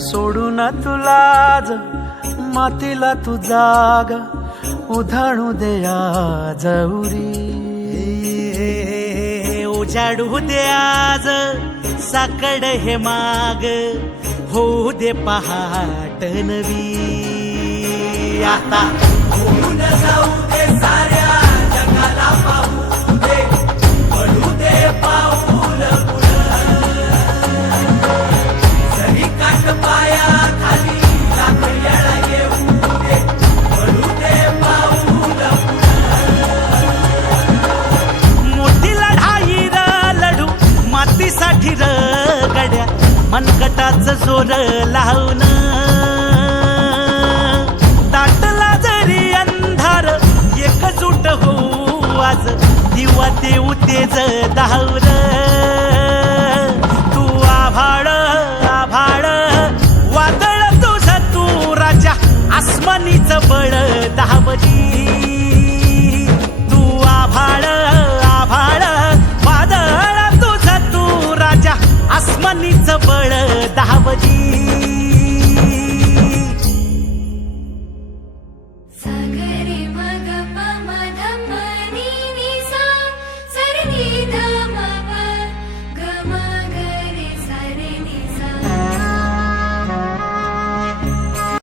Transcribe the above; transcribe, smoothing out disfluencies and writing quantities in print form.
सोडून तुलाज मातीला तू जाग उधाणू दे आज उरी. उजाडू दे आज साकड हे माग होऊ दे पहाट नवी. आता होऊन जाऊ दे साऱ्या जगाला पाहू दे पडू दे पाऊल जरी काट पाया खाली लाख येळा येऊ दे पडू दे पाऊल. मोठी लढाई र लढू मातीसाठी र गड्या मनगटाच जोर लावून. दाटला जरी अंधार एकजूट होऊ आज दिवा देऊ तेज धावर. तू आभाळ